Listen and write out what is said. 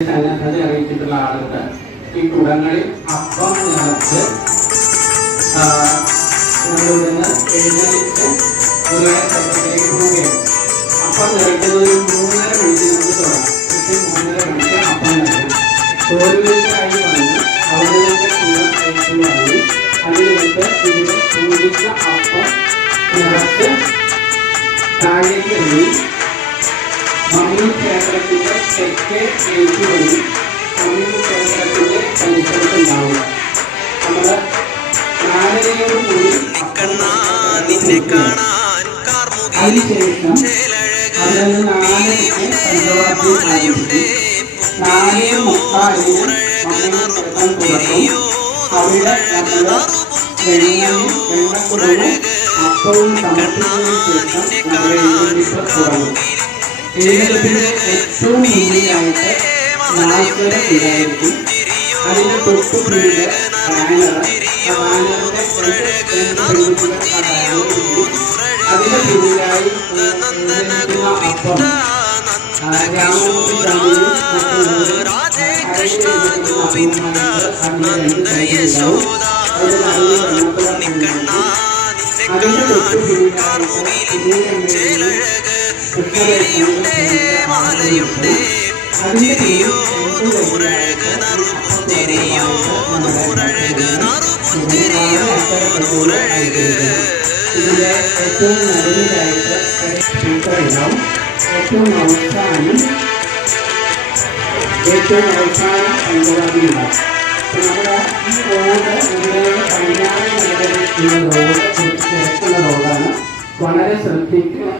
സന്നദ്ധത അറിയിച്ചിട്ടുള്ള ആളുകൾ. ഈ കുടങ്ങളിൽ അപ്പം നിറച്ച് നിന്ന് എഴുന്നേറ്റ് ഗുരുവായൂർ ക്ഷേത്രത്തിലേക്ക് പോവുകയാണ് അപ്പം നിറയ്ക്കുന്നത് ഒരു മൂന്നര മണിക്ക് നമുക്ക് തുടങ്ങാം. കൃത്യം മൂന്നര മണിക്ക് അപ്പം നിറയ്ക്കും. ഓരോരുത്തരായി വന്ന് അവരുടെ കുളം ഏറ്റുവാങ്ങി അതിലേക്ക് ഇവിടെ പൂജിച്ച അപ്പം നിറച്ച് താഴേക്ക് മമ്മി ക്ഷേത്രത്തിന്റെ തെക്കേ ഗേറ്റ് വഴി മമ്മി ക്ഷേത്രത്തിന്റെ പരിസരത്തുണ്ടാവുക നമ്മൾ നാലരയോട് കൂടി നിന്നെ കാണാൻ കാർമുകിൽ അതിനുശേഷം അതിൽ നാലരയ്ക്ക് മലയുണ്ട് നാല് മുക്കാലിന് മമ്മിയുടെ ക്ഷേത്രം തുറക്കും അവിടെ നമ്മൾ വെണ്ണയും വെണ്ണക്കുടവും അപ്പവും സമർപ്പിച്ചതിന് ശേഷം നമ്മുടെ എഴുന്നള്ളിപ്പ് തുടങ്ങും എഴുന്നള്ളിപ്പിന്റെ ഏറ്റവും മുന്നിലായിട്ട് നാൽപ്പത് ഇതായിരിക്കും അതിന്റെ തൊട്ടു പിന്നിൽ ബാനർ ആ ബാനറിന്റെ അതിന്റെ പിന്നിലായി അപ്പം നന്ദ യശോദ കണ്ണാ നിന്നെ കാണാൻ കാർമുകിൽ ചേലഴക് വിരിയുണ്ട് മാലയുണ്ട് പുഞ്ചിരിയോ നൂറഴക് നറുപുഞ്ചിരിയോ നൂറഴക് നറുപുഞ്ചിരിയോ നൂറഴക്. ഇതിന്റെ ഏറ്റവും സ്പീക്കർ ഉണ്ടാവും ഏറ്റവും അവസാനം ഏറ്റവും അവസാന പഞ്ചവാദി ഉണ്ടാവും അപ്പൊ നമ്മുടെ ഈ റോഡ് ഇവിടെ പടിഞ്ഞാറ് നഗരത്തിലുള്ള റോഡ് റോഡാണ് വളരെ ശ്രദ്ധിക്കുക